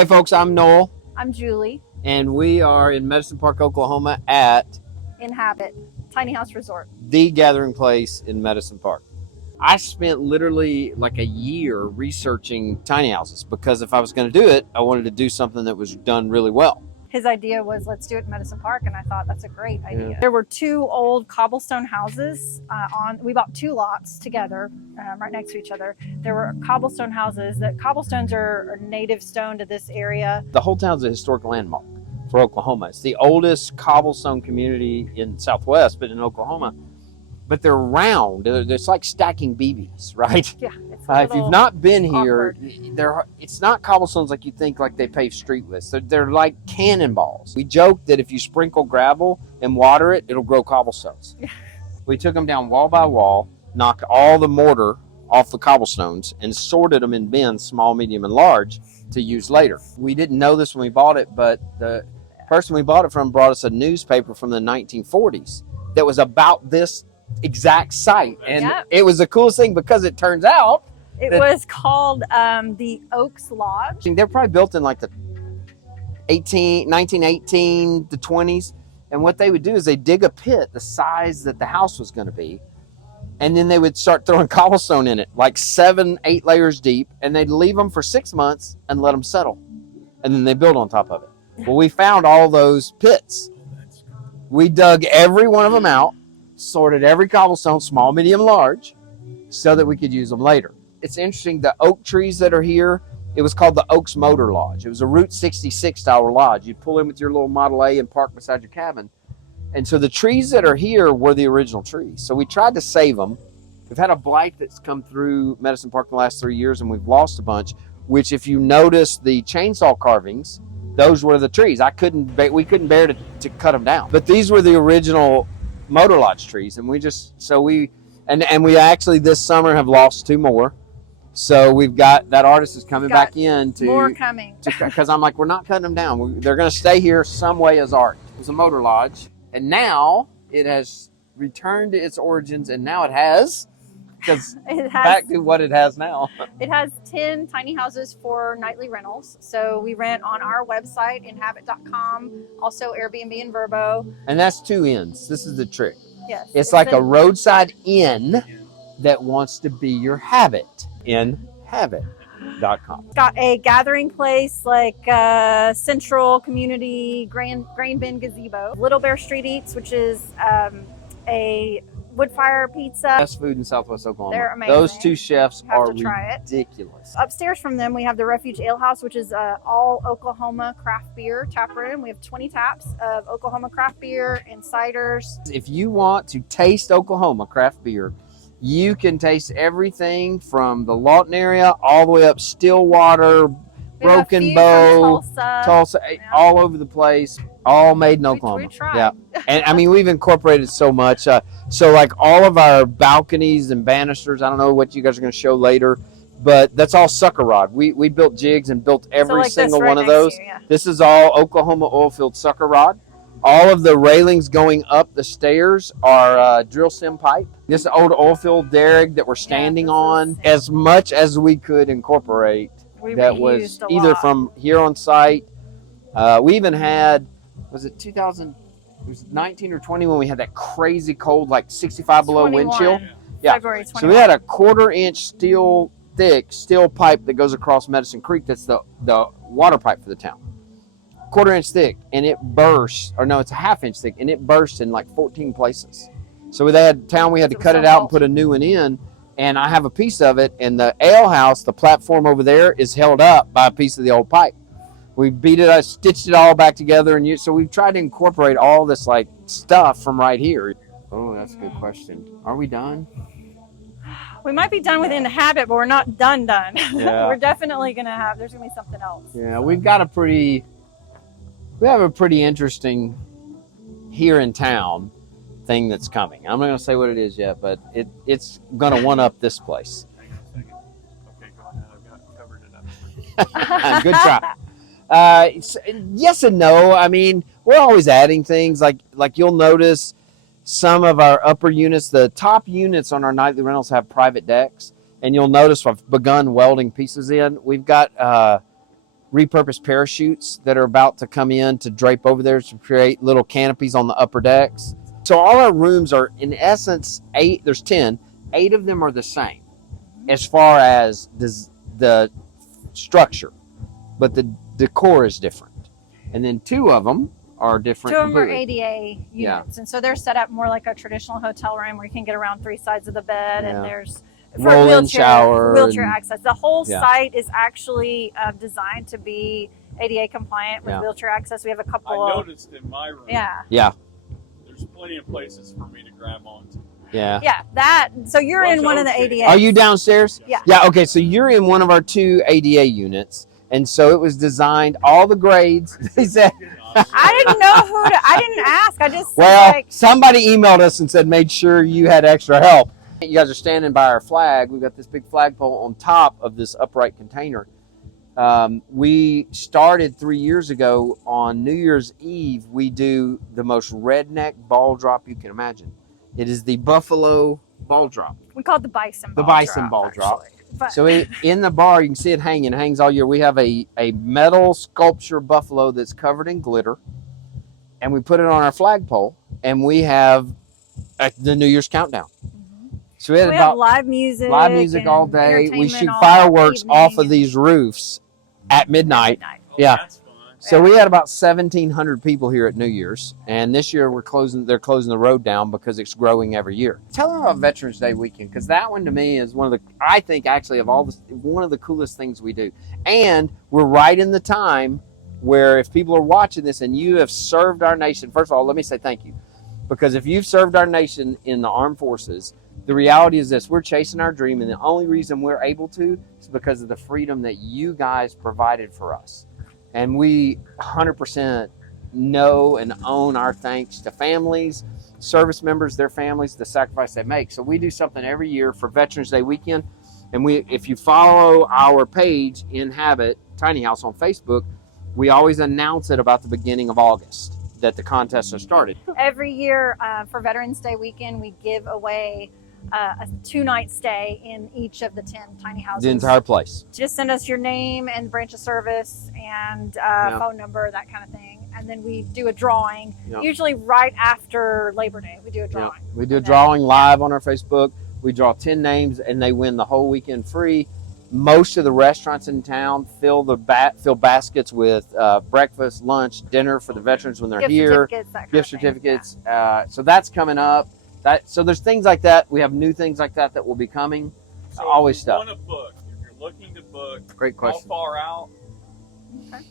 Hey folks, I'm Noel, I'm Julie. and we are in Medicine Park, Oklahoma at InnHabit Tiny House Resort. the gathering place in Medicine Park. I spent literally like a year researching tiny houses because if I was going to do it, I wanted to do something that was done really well. His idea was, let's do it in Medicine Park, and I thought that's a great idea. Yeah. There were two old cobblestone houses we bought two lots together, right next to each other. There were cobblestone houses. Cobblestones are native stone to this area. The whole town's a historic landmark for Oklahoma. It's the oldest cobblestone community in Southwest, but in Oklahoma. But they're round. It's like stacking BBs, right? Yeah. It's If you've not been here, awkward. it's not cobblestones like you think, like they pave street with. They're like cannonballs. We joke that if you sprinkle gravel and water it, it'll grow cobblestones. We took them down wall by wall, knocked all the mortar off the cobblestones, and sorted them in bins, small, medium, and large, to use later. We didn't know this when we bought it, but the person we bought it from brought us a newspaper from the 1940s that was about this exact site, and It was the coolest thing because it turns out it was called the Oaks Lodge. they're probably built in like the 1918, the 20s, and what they would do is they dig a pit the size that the house was going to be, and then they would start throwing cobblestone in it, like 7-8 layers deep, and they'd leave them for 6 months and let them settle, and then they build on top of it. Well, we found all those pits. We dug every one of them out, sorted every cobblestone, small, medium, large, so that we could use them later. It's interesting, the oak trees that are here, it was called the Oaks Motor Lodge. It was a Route 66 style lodge. You'd pull in with your little Model A and park beside your cabin. And so the trees that are here were the original trees. So we tried to save them. We've had a blight that's come through Medicine Park in the last 3 years, and we've lost a bunch, which if you notice the chainsaw carvings, those were the trees. We couldn't bear to cut them down. But these were the original Motor Lodge trees, and we actually this summer have lost 2 more. So we've got that artist is coming back in to more coming because I'm like, we're not cutting them down. They're going to stay here some way as art. It was a Motor Lodge, and now it has returned to its origins, and now it has back to what it has now. It has 10 tiny houses for nightly rentals. So we rent on our website, InnHabit.com, also Airbnb and Verbo. And that's 2 inns. This is the trick. Yes. It's like a roadside inn that wants to be your habit. InnHabit.com. It's got a gathering place like central community grain bin gazebo. Little Bear Street Eats, which is a wood fire pizza. Best food in Southwest Oklahoma. They're amazing. Those 2 chefs are ridiculous. Upstairs from them, we have the Refuge Ale House, which is all Oklahoma craft beer tap room. We have 20 taps of Oklahoma craft beer and ciders. If you want to taste Oklahoma craft beer, you can taste everything from the Lawton area all the way up Stillwater, Broken Bow, Tulsa, all over the place. All made in Oklahoma. We tried. Yeah, and I mean we've incorporated so much. So like all of our balconies and banisters. I don't know what you guys are going to show later, but that's all sucker rod. We built jigs and built every single one of those. This is all Oklahoma oilfield sucker rod. All of the railings going up the stairs are drill sim pipe. This old oilfield derrick that we're standing on. As much as we could incorporate, that was either from here on site. We even had. Was it 2000? It was 19 or 20 when we had that crazy cold, like 65 below wind chill. Yeah. February 21. So we had a 1/4-inch thick steel pipe that goes across Medicine Creek. That's the water pipe for the town. 1/4-inch thick, and it burst. Or no, it's a 1/2-inch thick, and it burst in like 14 places. So we had to cut it out and put a new one in. And I have a piece of it. And the ale house, the platform over there, is held up by a piece of the old pipe. We beat it, I stitched it all back together, and so we've tried to incorporate all this like stuff from right here. Oh, that's a good question. Are we done? We might be done with InnHabit, but we're not done. Yeah. We're definitely there's gonna be something else. Yeah, we have a pretty interesting here in town thing that's coming. I'm not gonna say what it is yet, but it's gonna one up this place. Hang on a second. Okay, go ahead. I've got covered enough. Good try. Yes and no. I mean, we're always adding things. Like you'll notice some of our upper units, the top units on our nightly rentals have private decks, and you'll notice I've begun welding pieces in. We've got repurposed parachutes that are about to come in to drape over there to create little canopies on the upper decks. So all our rooms are, in essence, 8. There's 10. 8 of them are the same as far as the structure, but the decor is different. And then 2 of them are different. 2 of them are completely. ADA units, and so they're set up more like a traditional hotel room where you can get around 3 sides of the bed, and there's roll-in shower, wheelchair access. The whole Yeah. site is actually designed to be ADA compliant with Yeah. wheelchair access. We have a couple. I noticed in my room, Yeah. there's plenty of places for me to grab onto. Yeah. Yeah, that. So you're Bunch in one of of the old ADA. Are you downstairs? Yeah. Yeah. Okay. So you're in one of our 2 ADA units, and so it was designed all the grades. He said. I didn't know who to. I didn't ask. I just Well, like, somebody emailed us and said, made sure you had extra help. You guys are standing by our flag. We've got this big flagpole on top of this upright container. We started 3 years ago on New Year's Eve. We do the most redneck ball drop you can imagine. It is the buffalo ball drop. we call it the bison. The ball bison drop, ball drop. actually. But So in the bar, you can see it hanging. It hangs all year. We have a metal sculpture buffalo that's covered in glitter, and we put it on our flagpole, and we have the New Year's countdown. So we had we have about live music all and day. We entertainment shoot all fireworks evening off of and these roofs at midnight. Oh, Yeah. That's fun. So we had about 1,700 people here at New Year's, and this year they're closing the road down because it's growing every year. Tell them about Veterans Day weekend, because that one to me is I think actually of all one of the coolest things we do. And we're right in the time where if people are watching this and you have served our nation, first of all, let me say thank you. Because if you've served our nation in the armed forces, the reality is this: we're chasing our dream, and the only reason we're able to is because of the freedom that you guys provided for us. And we 100% know and own our thanks to families, service members, their families, the sacrifice they make. So we do something every year for Veterans Day weekend. And if you follow our page, InnHabit Tiny House on Facebook, we always announce it about the beginning of August that the contests are started. every year for Veterans Day weekend, we give away a 2-night stay in each of the 10 tiny houses. The entire place. Just send us your name and branch of service and phone number, that kind of thing. And then we do a drawing, usually right after Labor Day. We do a drawing. We do a drawing live on our Facebook. We draw 10 names, and they win the whole weekend free. Most of the restaurants in town fill baskets with breakfast, lunch, dinner for the veterans when they're here. Gift certificates. So that's coming up. So there's things like that. We have new things like that will be coming. So Always if you stuff. want to book, if you're looking to book, Great question. how far out? Okay.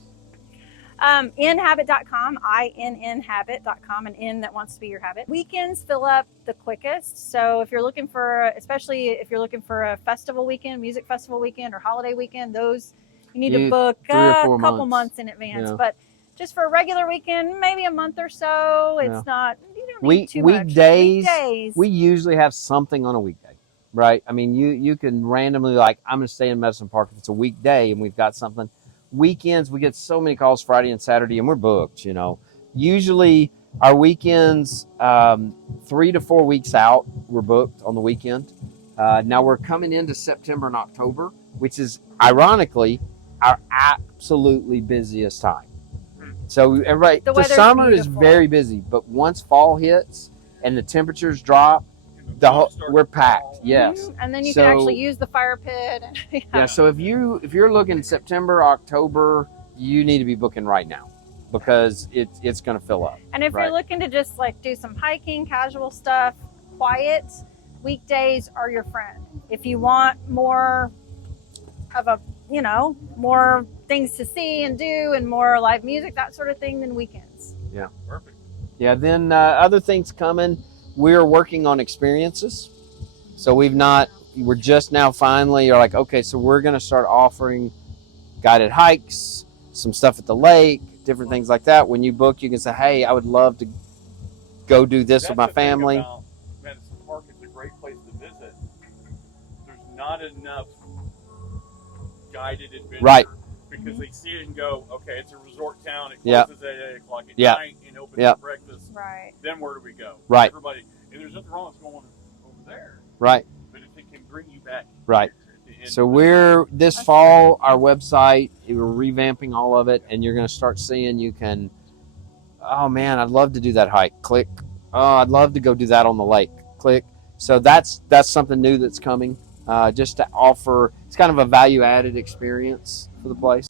InnHabit.com, InnHabit.com, an inn that wants to be your habit. Weekends fill up the quickest. So if you're looking especially if you're looking for a festival weekend, music festival weekend, or holiday weekend, those you need to book 3 or 4 a couple months in advance. Yeah. But just for a regular weekend, maybe a month or so. It's not, you don't need too weekdays, much. Weekdays. We usually have something on a weekday, right? I mean, you can randomly, like, I'm going to stay in Medicine Park if it's a weekday and we've got something. Weekends, we get so many calls Friday and Saturday, and we're booked, Usually our weekends, 3 to 4 weeks out, we're booked on the weekend. Now we're coming into September and October, which is ironically our absolutely busiest time. So everybody, the summer is very busy, but once fall hits and the temperatures drop, we're packed. Yes, and then you can actually use the fire pit. Yeah. So if you're looking September, October, you need to be booking right now because it's going to fill up. And if you're looking to just like do some hiking, casual stuff, quiet, weekdays are your friend. If you want more of a more things to see and do and more live music, that sort of thing, than weekends. Yeah. Perfect. Yeah. Then other things coming. We're working on experiences. So we're just now finally are like, okay, so we're going to start offering guided hikes, some stuff at the lake, different things like that. When you book, you can say, hey, I would love to go do this with my family. Medicine Park is a great place to visit. There's not enough guided adventure. Right. Because they see it and go, okay, it's a resort town. It Yep. closes at 8 o'clock at Yep. night and opens Yep. for breakfast. Right. Then where do we go? Right. Everybody, and there's nothing wrong with going over there. Right. But if it can bring you back Right. here So we're this fall, our website, we're revamping all of it, and you're going to start seeing you can, oh man, I'd love to do that hike. Click. Oh, I'd love to go do that on the lake. Click. So that's something new that's coming, just to offer. It's kind of a value added experience for the place.